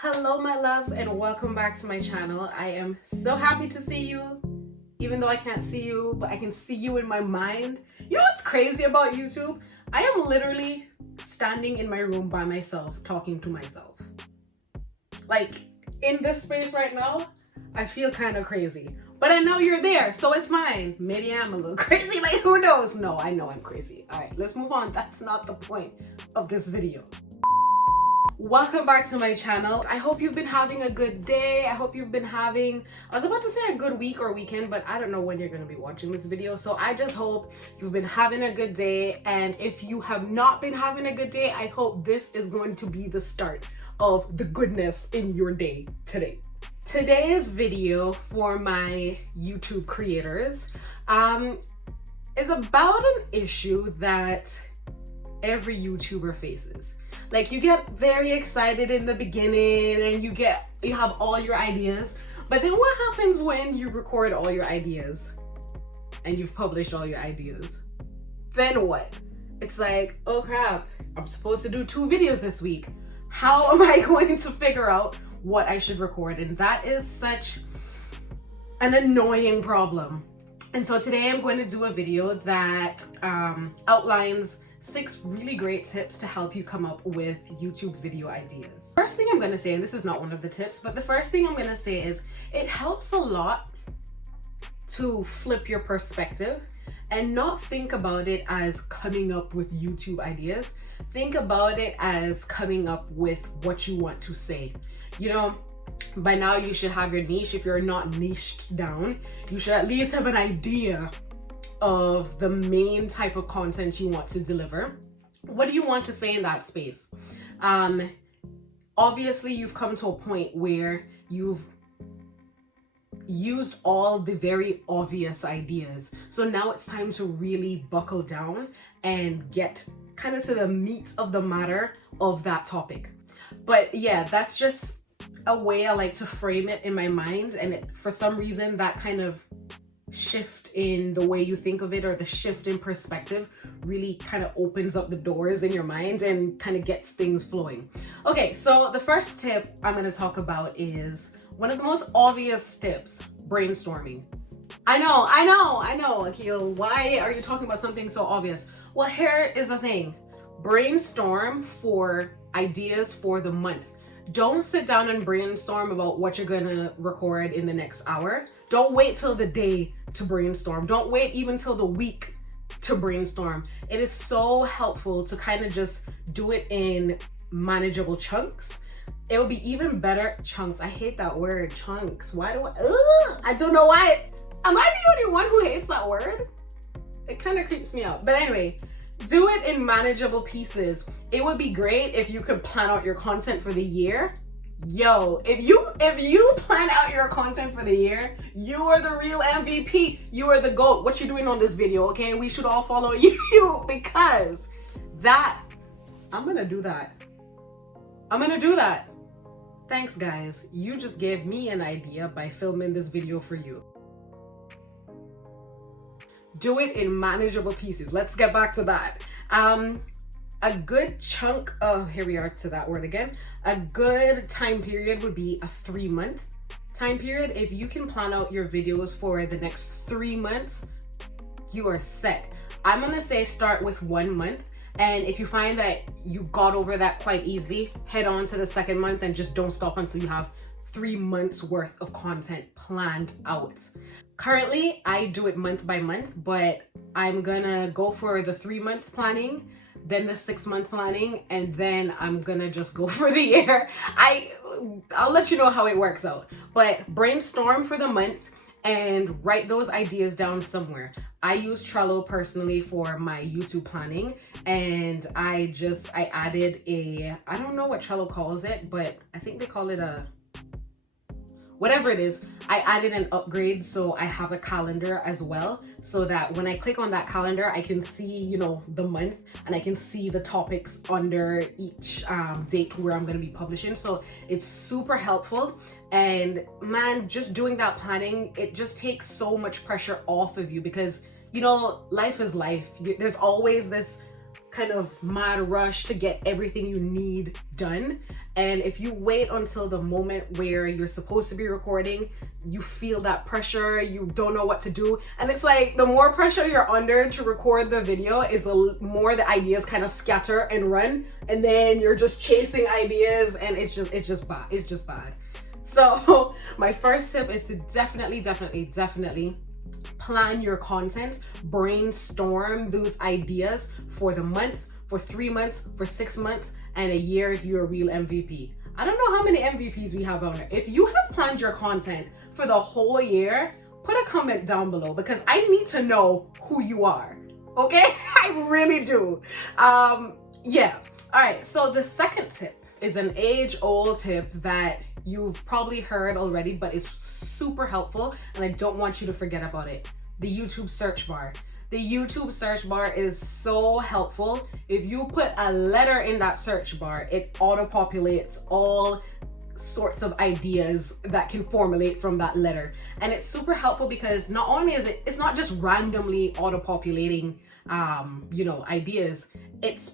Hello my loves and welcome back to my channel. I am so happy to see you, even though I can't see you, but I can see you in my mind. You know what's crazy about YouTube? I am literally standing in my room by myself, talking to myself. Like, in this space right now, I feel kind of crazy. But I know you're there, so it's fine. Maybe I'm a little crazy, like who knows? No, I know I'm crazy. All right, let's move on. That's not the point of this video. Welcome back to my channel. I hope you've been having a good day. I hope you've been having, I was about to say a good week or weekend, but I don't know when you're going to be watching this video. So I just hope you've been having a good day. And if you have not been having a good day, I hope this is going to be the start of the goodness in your day today. Today's video for my YouTube creators is about an issue that every YouTuber faces. Like, you get very excited in the beginning and you have all your ideas, but then what happens when you record all your ideas and you've published all your ideas? Then what? It's like, oh crap, I'm supposed to do 2 videos this week. How am I going to figure out what I should record? And that is such an annoying problem. And so today I'm going to do a video that outlines 6 really great tips to help you come up with YouTube video ideas. First thing I'm going to say, and this is not one of the tips, but the first thing I'm going to say is it helps a lot to flip your perspective and not think about it as coming up with YouTube ideas. Think about it as coming up with what you want to say. You know, by now you should have your niche. If you're not niched down, you should at least have an idea of the main type of content you want to deliver. What do you want to say in that space? Obviously, you've come to a point where you've used all the very obvious ideas. So now it's time to really buckle down and get kind of to the meat of the matter of that topic. But yeah, that's just a way I like to frame it in my mind. And for some reason, that kind of shift in the way you think of it, or the shift in perspective, really kind of opens up the doors in your mind and kind of gets things flowing. Okay, so the first tip I'm going to talk about is one of the most obvious tips: brainstorming. I know, Akil, why are you talking about something so obvious? Well, here is the thing. Brainstorm for ideas for the month. Don't sit down and brainstorm about what you're gonna record in the next hour. Don't wait till the day to brainstorm. Don't wait even till the week to brainstorm. It is so helpful to kind of just do it in manageable chunks. It will be even better. Chunks. I hate that word, chunks. Why do I don't know why. Am I the only one who hates that word? It kind of creeps me out. But anyway, do it in manageable pieces. It would be great if you could plan out your content for the year. Yo, if you plan out your content for the year, you are the real MVP. You are the GOAT. What you doing on this video, okay? We should all follow you because I'm gonna do that. Thanks guys. You just gave me an idea by filming this video for you. Do it in manageable pieces. Let's get back to that. A good chunk of, here we are to that word again. A good time period would be a 3-month time period. If you can plan out your videos for the next 3 months, you are set. I'm gonna say start with 1 month. And if you find that you got over that quite easily, head on to the 2nd month and just don't stop until you have 3 months worth of content planned out. Currently, I do it month by month, but I'm gonna go for the 3-month planning, then the 6-month planning, and then I'm gonna just go for the year. I'll let you know how it works out. But brainstorm for the month and write those ideas down somewhere. I use Trello personally for my YouTube planning, and I added I don't know what Trello calls it, but I think they call it whatever it is. I added an upgrade, so I have a calendar as well, so that when I click on that calendar, I can see, you know, the month, and I can see the topics under each date where I'm going to be publishing. So it's super helpful. And man, just doing that planning, it just takes so much pressure off of you because, you know, life is life. There's always this kind of mad rush to get everything you need done. And if you wait until the moment where you're supposed to be recording, you feel that pressure, you don't know what to do. And it's like the more pressure you're under to record the video is the more the ideas kind of scatter and run. And then you're just chasing ideas and it's just bad. It's just bad. So my first tip is to definitely plan your content, brainstorm those ideas for the month, for 3 months, for 6 months, and a year if you're a real MVP. I don't know how many MVPs we have out there. If you have planned your content for the whole year, put a comment down below because I need to know who you are. Okay? I really do. Yeah. All right. So the second tip is an age-old tip that you've probably heard already, but it's super helpful and I don't want you to forget about it. The YouTube search bar. The YouTube search bar is so helpful. If you put a letter in that search bar, it auto-populates all sorts of ideas that can formulate from that letter. And it's super helpful because not only is it's not just randomly auto-populating ideas, it's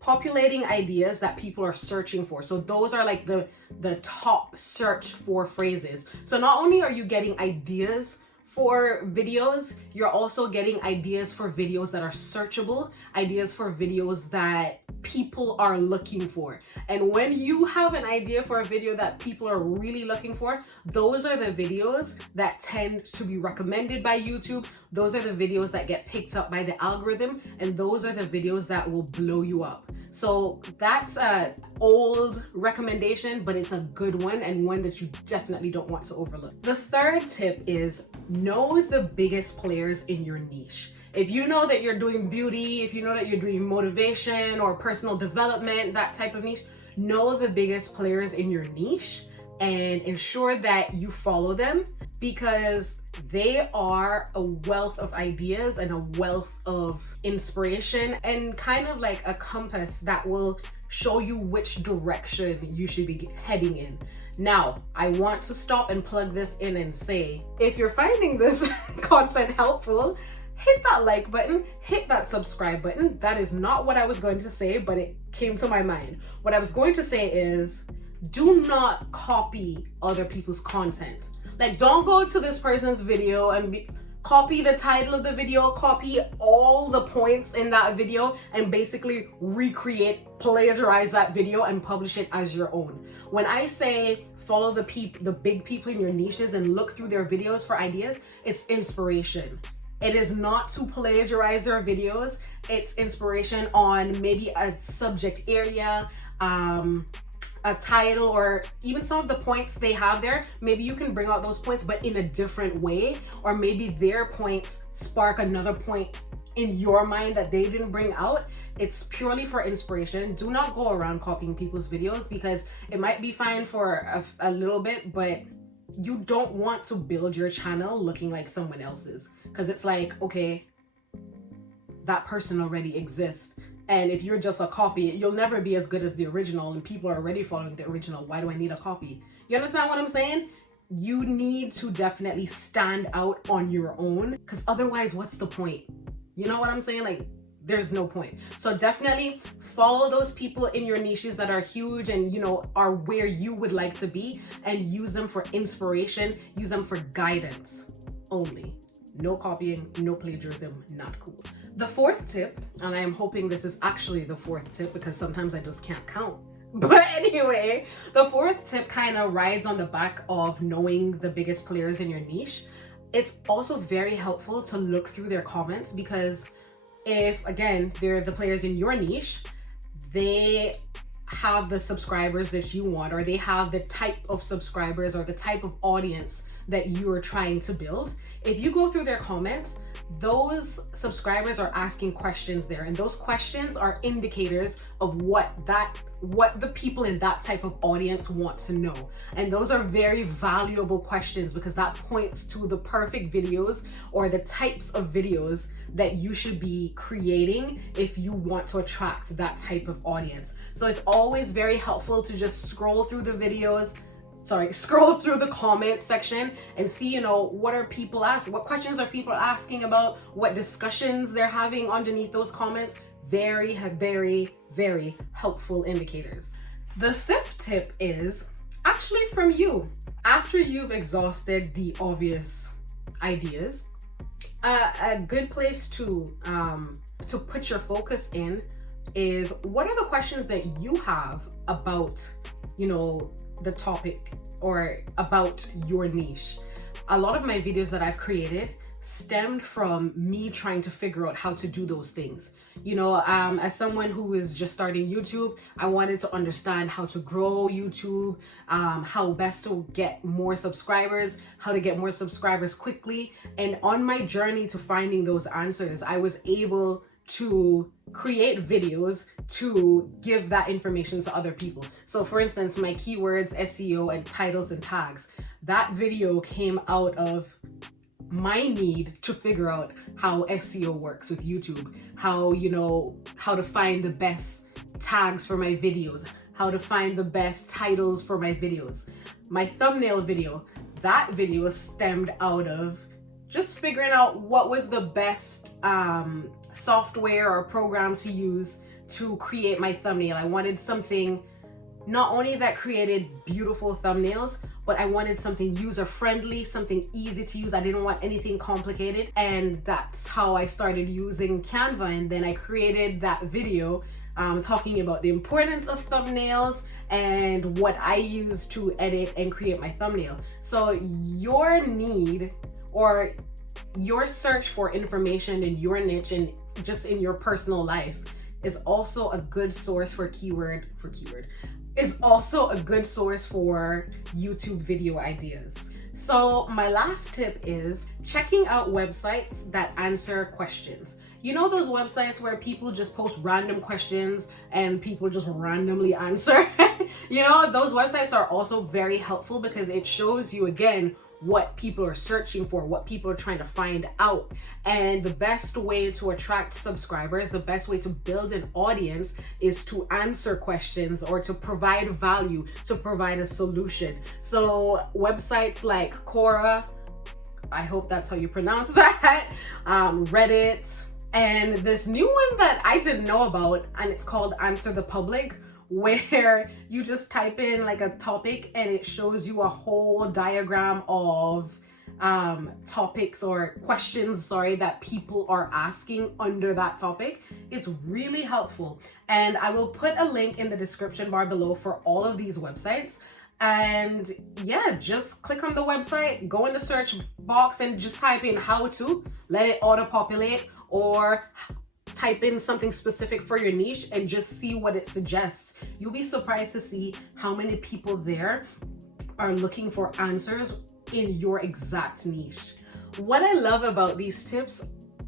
populating ideas that people are searching for. So those are like the top search for phrases. So not only are you getting ideas for videos, you're also getting ideas for videos that are searchable, ideas for videos that people are looking for. And when you have an idea for a video that people are really looking for, those are the videos that tend to be recommended by YouTube. Those are the videos that get picked up by the algorithm, and those are the videos that will blow you up. So that's an old recommendation, but it's a good one and one that you definitely don't want to overlook. The third tip is know the biggest players in your niche. If you know that you're doing beauty, if you know that you're doing motivation or personal development, that type of niche, know the biggest players in your niche and ensure that you follow them because they are a wealth of ideas and a wealth of inspiration and kind of like a compass that will show you which direction you should be heading in. Now, I want to stop and plug this in and say, if you're finding this content helpful, hit that like button, hit that subscribe button. That is not what I was going to say, but it came to my mind. What I was going to say is, do not copy other people's content. Like, don't go to this person's video and copy the title of the video, copy all the points in that video, and basically recreate, plagiarize that video and publish it as your own. When I say follow the big people in your niches and look through their videos for ideas, it's inspiration. It is not to plagiarize their videos. It's inspiration on maybe a subject area, a title, or even some of the points they have there. Maybe you can bring out those points, but in a different way, or maybe their points spark another point in your mind that they didn't bring out. It's purely for inspiration. Do not go around copying people's videos because it might be fine for a little bit, but you don't want to build your channel looking like someone else's, because it's like, okay, that person already exists. And if you're just a copy, you'll never be as good as the original, and people are already following the original. Why do I need a copy? You understand what I'm saying? You need to definitely stand out on your own, because otherwise, what's the point? You know what I'm saying? Like, there's no point. So definitely follow those people in your niches that are huge and, you know, are where you would like to be, and use them for inspiration, use them for guidance only. No copying, no plagiarism, not cool. The fourth tip, and I am hoping this is actually the fourth tip because sometimes I just can't count. But anyway, the fourth tip kind of rides on the back of knowing the biggest players in your niche. It's also very helpful to look through their comments, because if, again, they're the players in your niche, they have the subscribers that you want, or they have the type of subscribers or the type of audience that you're trying to build. If you go through their comments, those subscribers are asking questions there, and those questions are indicators of what the people in that type of audience want to know. And those are very valuable questions, because that points to the perfect videos or the types of videos that you should be creating if you want to attract that type of audience. So it's always very helpful to just scroll through the comment section and see, you know, what questions are people asking about, what discussions they're having underneath those comments. very, very helpful indicators. The fifth tip is actually from you. After you've exhausted the obvious ideas, a good place to put your focus in is what are the questions that you have about, you know, the topic or about your niche. A lot of my videos that I've created stemmed from me trying to figure out how to do those things. You know, as someone who is just starting YouTube, I wanted to understand how to grow YouTube, how best to get more subscribers, how to get more subscribers quickly. And on my journey to finding those answers, I was able to create videos to give that information to other people. So for instance, my keywords, SEO, and titles and tags, that video came out of my need to figure out how SEO works with YouTube, how, you know, how to find the best tags for my videos, how to find the best titles for my videos. My thumbnail video, that video stemmed out of just figuring out what was the best software or program to use to create my thumbnail. I wanted something not only that created beautiful thumbnails, but I wanted something user-friendly, something easy to use. I didn't want anything complicated. And that's how I started using Canva. And then I created that video talking about the importance of thumbnails and what I use to edit and create my thumbnail. So your need or your search for information in your niche and just in your personal life is also a good source for is also a good source for YouTube video ideas. So my last tip is checking out websites that answer questions. You know those websites where people just post random questions and people just randomly answer? You know, those websites are also very helpful because it shows you again what people are searching for, what people are trying to find out. And the best way to attract subscribers, the best way to build an audience is to answer questions or to provide value, to provide a solution. So websites like Quora, I hope that's how you pronounce that, Reddit, and this new one that I didn't know about, and it's called Answer the Public, where you just type in like a topic and it shows you a whole diagram of topics or questions, that people are asking under that topic. It's really helpful. And I will put a link in the description bar below for all of these websites. And yeah, just click on the website, go in the search box and just type in how to, let it auto-populate, or type in something specific for your niche and just see what it suggests. You'll be surprised to see how many people there are looking for answers in your exact niche. What I love about these tips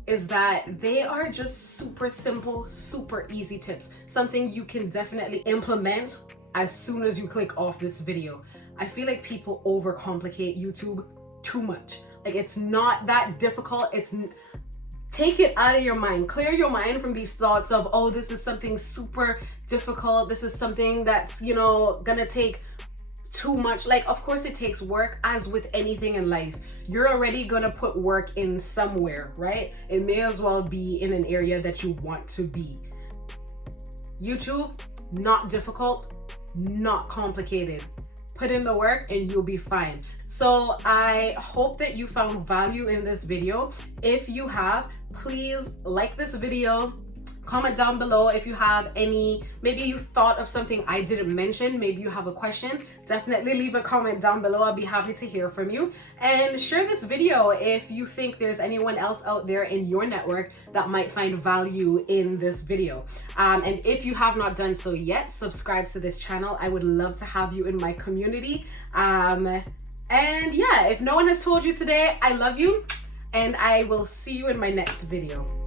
is that they are just super simple, super easy tips. Something you can definitely implement as soon as you click off this video. I feel like people overcomplicate YouTube too much. Like, it's not that difficult. Take it out of your mind. Clear your mind from these thoughts of, oh, this is something super difficult. This is something that's, you know, gonna take too much. Like, of course it takes work, as with anything in life. You're already gonna put work in somewhere, right? It may as well be in an area that you want to be. YouTube, not difficult, not complicated. Put in the work and you'll be fine. So I hope that you found value in this video. If you have, please like this video, comment down below if you have any, maybe you thought of something I didn't mention, maybe you have a question, definitely leave a comment down below. I'll be happy to hear from you. And share this video if you think there's anyone else out there in your network that might find value in this video. And if you have not done so yet, subscribe to this channel. I would love to have you in my community. And yeah, if no one has told you today, I love you, and I will see you in my next video.